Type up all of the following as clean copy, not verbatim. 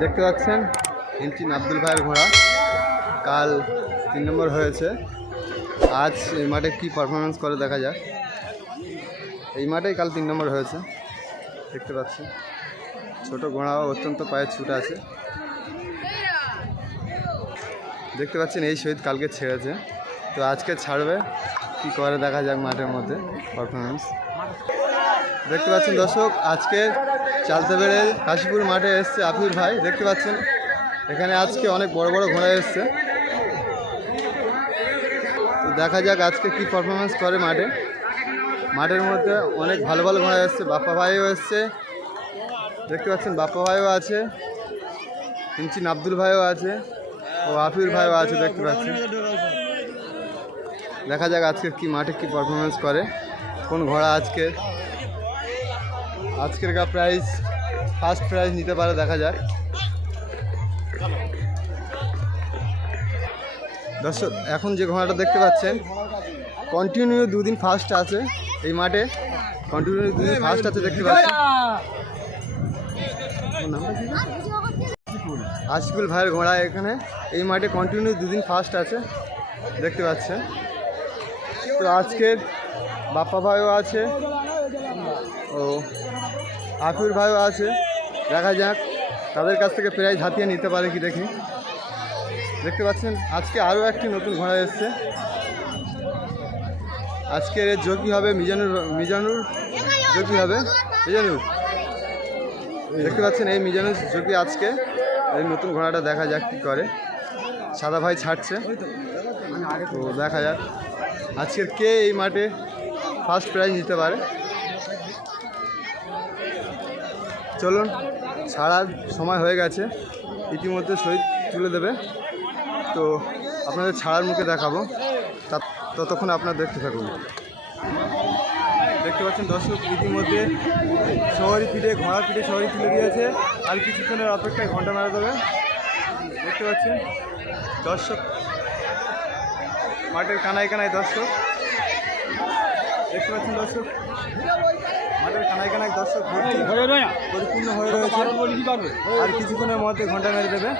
দেখতে পাচ্ছেন ইঞ্চিন আব্দুল ভাইয়ের ঘোড়া কাল 3 নম্বর হয়েছে। আজ এই মাঠে কী পারফরমেন্স করে দেখা যাক। এই মাঠেই কাল 3 নম্বর হয়েছে। দেখতে পাচ্ছেন ছোট ঘোড়াও অত্যন্ত পায়ের ছুট আছে। দেখতে পাচ্ছেন এই শহীদ কালকে ছেড়েছে, তো আজকে ছাড়বে, কি করে দেখা যাক মাঠের মধ্যে পারফরমেন্স। দেখতে পাচ্ছেন দর্শক, আজকে চালতাবেড়ের কাশীপুর মাঠে এসছে আফিউর ভাই। দেখতে পাচ্ছেন এখানে আজকে অনেক বড় বড় ঘোড়া এসছে, তো দেখা যাক আজকে কি পারফরমেন্স করে মাঠের মধ্যে অনেক ভালো ভালো ঘোড়া এসছে। বাপ্পা ভাইও এসছে, দেখতে পাচ্ছেন বাপ্পা ভাইও আছে, ইঞ্চিন আব্দুল ভাইও আছে ও আফিউর ভাইও আছে। দেখতে পাচ্ছেন, দেখা যাক আজকে কি মাঠে কি পারফরমেন্স করে, কোন ঘোড়া আজকের প্রাইজ ফার্স্ট প্রাইজ নিতে পারে, দেখা যাক। দর্শক এখন যে ঘোড়াটা দেখতে পাচ্ছেন কন্টিনিউ 2 দিন ফার্স্ট আছে এই মাঠে, কন্টিনিউ 2 দিন ফার্স্ট আছে। দেখতে পাচ্ছেন আশিকুল ভাইয়ের ঘোড়া এখানে এই মাঠে কন্টিনিউ 2 দিন ফার্স্ট আছে। দেখতে পাচ্ছেন, তো আজকের বাপ্পা ভাইও আছে ও আফিউর ভাইও আছে। দেখা যাক তাদের কাছ থেকে প্রাইজ হাতিয়ে নিতে পারে কি দেখি। দেখতে পাচ্ছেন আজকে আরও একটি নতুন ঘোড়া এসছে। আজকের জকি হবে মিজানুর জকি হবে মিজানুর। দেখতে পাচ্ছেন এই মিজানুর জকি আজকে এই নতুন ঘোড়াটা, দেখা যাক কী করে। সাদা ভাই ছাড়ছে, তো দেখা যাক আজকের কে এই মাঠে ফার্স্ট প্রাইজ নিতে পারে। চলুন, ছাড়ার সময় হয়ে গেছে, ইতিমধ্যে শহীদ তুলে দেবে, তো আপনাদের ছাড়ার মুখে দেখাবো, ততক্ষণ আপনারা দেখতে থাকুন। দেখতে পাচ্ছেন দর্শক ইতিমধ্যে শহরী পিঠে ঘোড়ার পিঠে শহরী তুলে দিয়েছে, আর কিছুক্ষণের অপেক্ষায় ঘন্টা মারা যাবে। দেখতে পাচ্ছেন দর্শক মাঠের কানায় কানায় দর্শক, দেখতে পাচ্ছেন দর্শক মাঠের কানায় কানায় দর্শক পরিপূর্ণ হয়ে রয়েছে, আর কিছুক্ষণের মধ্যে ঘন্টা মেরে দেবে।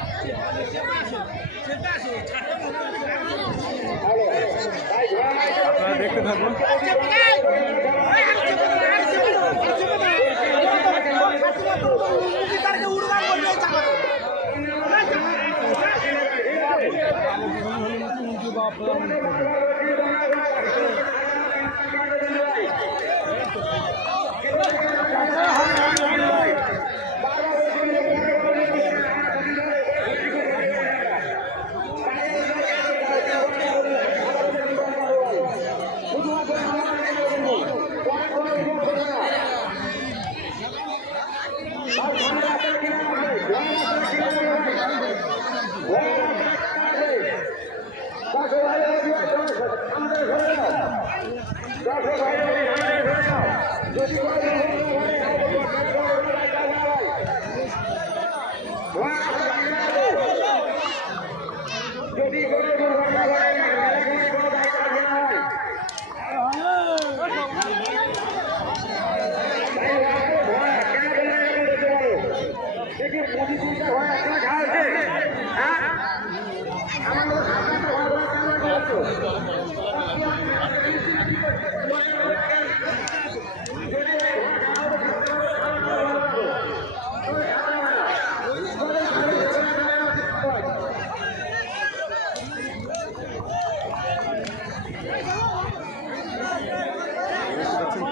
আপনারা দেখতে থাকুন।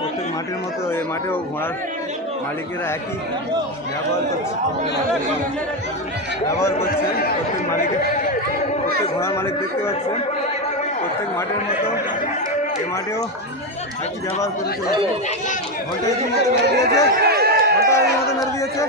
প্রত্যেক মাঠের মতো এই মাঠেও ঘোড়ার মালিকেরা একই ব্যবহার করছে। প্রত্যেক ঘোড়ার মালিক দেখতে পাচ্ছেন প্রত্যেক মাঠের মতো এই মাঠেও একই ব্যবহার করে চলছে। ঘন্টা মতো মেরে দিয়েছে,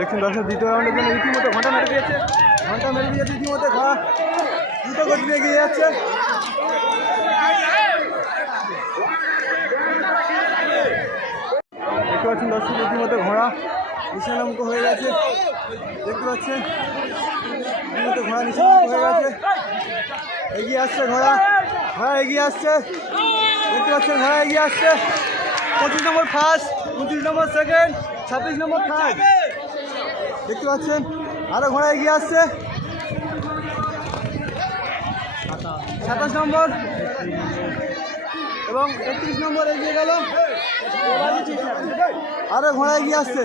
দেখুন দর্শক, দ্বিতীয় রাউন্ডের জন্য ইতিমধ্যে ঘন্টা মেরে দিয়েছে ইতিমধ্যে ঘোড়া দ্রুত গতিতে এগিয়ে যাচ্ছে। দেখতে পাচ্ছেন দর্শক, ইতিমধ্যে ঘোড়া নিশানামুখ হয়ে গেছে। দেখতে পাচ্ছেন ইতিমধ্যে ঘোড়া নিশানামুখ হয়ে গেছে। এগিয়ে আসছে ঘোড়া এগিয়ে আসছে। দেখতে পাচ্ছেন ঘোড়া এগিয়ে আসছে। 25 নম্বর ফার্স্ট, 29 নম্বর সেকেন্ড, 26 নম্বর থার্ড। দেখতে পাচ্ছেন আরো ঘোড়া এগিয়ে আসছে। 27 নম্বর এবং 31 নম্বর এগিয়ে গেল। আরো ঘোড়া এগিয়ে আসছে।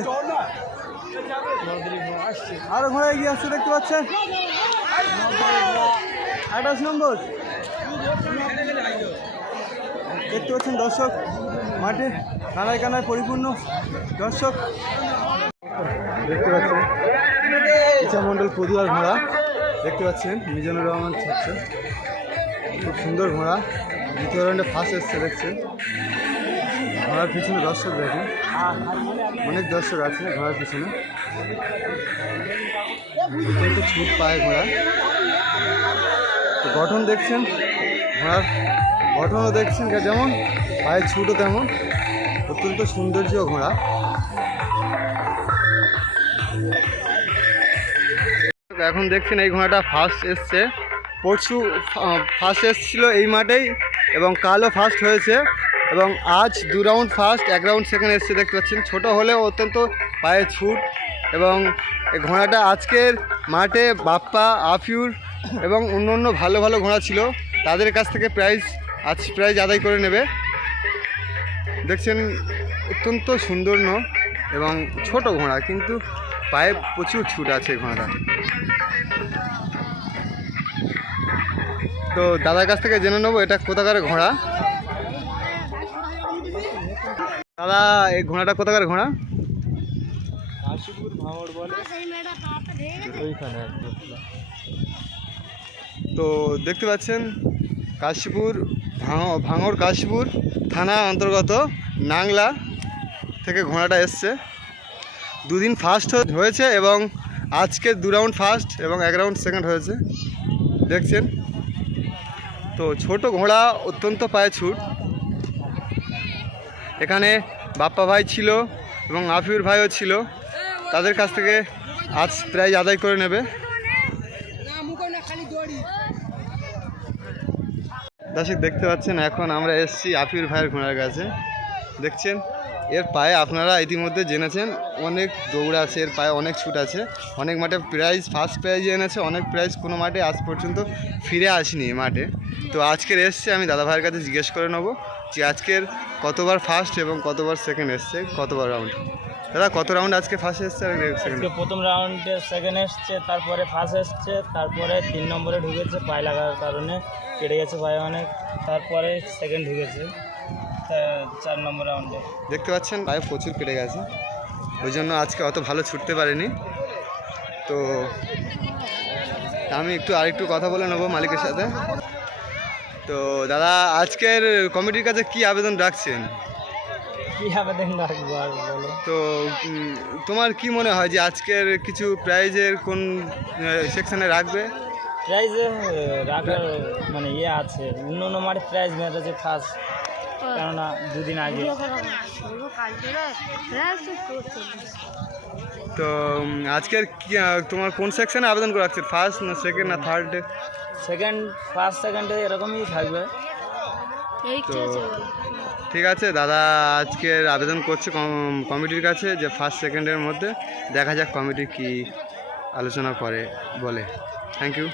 দেখতে পাচ্ছেন 28 নম্বর। দেখতে পাচ্ছেন দর্শক, মাঠে কানায় কানায় পরিপূর্ণ। দর্শক দেখতে পাচ্ছেন ইচ্ছামণ্ডল পদুয়ার ঘোড়া। দেখতে পাচ্ছেন মিজানুর রহমান ছাত্র, খুব সুন্দর ঘোড়া। দ্বিতীয় রাউন্ডে ফার্স্ট এসছে। দেখছেন ঘোড়ার পিছনে দর্শক, দেখেন অনেক দর্শক আছে ঘোড়ার পিছনে। অত্যন্ত ছুট পায় ঘোড়া। গঠন দেখছেন ঘোড়ার, গঠনও দেখছেন যেমন, পায়ের ছুটও তেমন। অত্যন্ত সৌন্দর্য ঘোড়া। এখন দেখছেন এই ঘোড়াটা ফার্স্ট এসছে। পরশু ফার্স্ট এসছিল এই মাঠেই এবং কালও ফার্স্ট হয়েছে এবং আজ 2 রাউন্ড ফার্স্ট, 1 রাউন্ড সেকেন্ড এসছে। দেখতে পাচ্ছেন ছোট হলেও অত্যন্ত পায়ে ছুট। এবং এই ঘোড়াটা আজকের মাঠে বাপ্পা, আফিউর এবং অন্য ভালো ভালো ঘোড়া ছিল, তাদের কাছ থেকে প্রাইজ আদায় করে নেবে। দেখছেন অত্যন্ত সুন্দর এবং ছোট ঘোড়া, কিন্তু পায়ে প্রচুর ছুট আছে ঘোড়াটা। তো দাদার কাছ থেকে জেনে নেবো এটা কোথাকার ঘোড়া। দাদা, এই ঘোড়াটা কোথাকার ঘোড়া? তো দেখতে পাচ্ছেন কাশীপুর, ভাঙড় কাশীপুর থানা অন্তর্গত নাংলা থেকে ঘোড়াটা এসছে। 2 দিন ফার্স্ট হয়েছে এবং আজকে 2 রাউন্ড ফার্স্ট এবং 1 রাউন্ড সেকেন্ড হয়েছে। দেখছেন তো ছোট ঘোড়া, অত্যন্ত পায়ে ছুট। এখানে বাপ্পা ভাই ছিল এবং আফিউর ভাইও ছিল, তাদের কাছ থেকে আজ প্রাইজ আদায় করে নেবে। দর্শক দেখতে পাচ্ছেন এখন আমরা এসেছি আফিউর ভাইয়ের ঘোড়ার কাছে। দেখছেন এর পায়ে আপনারা ইতিমধ্যে জেনেছেন অনেক দৌড় আছে, এর পায়ে অনেক ছুট আছে, অনেক মাঠে ফার্স্ট প্রাইজ এনেছে, অনেক প্রাইজ কোনো মাঠে আজ পর্যন্ত ফিরে আসেনি মাঠে। তো আজকের এসছে, আমি দাদা ভাইয়ের কাছে জিজ্ঞেস করে নেবো যে আজকের কতবার ফার্স্ট এবং কতবার সেকেন্ড এসছে, কতবার রাউন্ড। দাদা কত রাউন্ড আজকে ফার্স্ট এসছে আর সেকেন্ড? প্রথম রাউন্ডে সেকেন্ড এসছে, তারপরে ফার্স্ট এসছে, তারপরে 3 নম্বরে ঢুকেছে, পায়ে লাগার কারণে কেটে গেছে পায়ে অনেক, তারপরে সেকেন্ড ঢুকেছে 4 নম্বর রাউন্ডে। দেখতে পাচ্ছেন পায়ে প্রচুর কেটে গেছে, ওই জন্য আজকে অত ভালো ছুটতে পারিনি। তো আমি আরেকটু কথা বলে নেবো মালিকের সাথে। তো দাদা আজকের কমিটির কাছে কি আবেদন রাখছেন? কী আবেদন রাখবো আর বলো। তো তোমার কি মনে হয় যে আজকের কিছু প্রাইজের কোন সেকশনে রাখবে? প্রাইজে রাখার মানে আছে, অন্য মাঠে প্রাইজ মেরেছে ফার্স্ট, কেননা 2 দিন আগে। তো আজকের তোমার কোন সেকশনে আবেদন করে রাখছে, ফার্স্ট না সেকেন্ড না থার্ড? সেকেন্ড, ফার্স্ট সেকেন্ডে এরকমই থাকবে। তো ঠিক আছে দাদা আজকের আবেদন করছে কমিটির কাছে যে ফার্স্ট সেকেন্ডের মধ্যে, দেখা যাক কমিটি কি আলোচনা করে বলে। Thank you.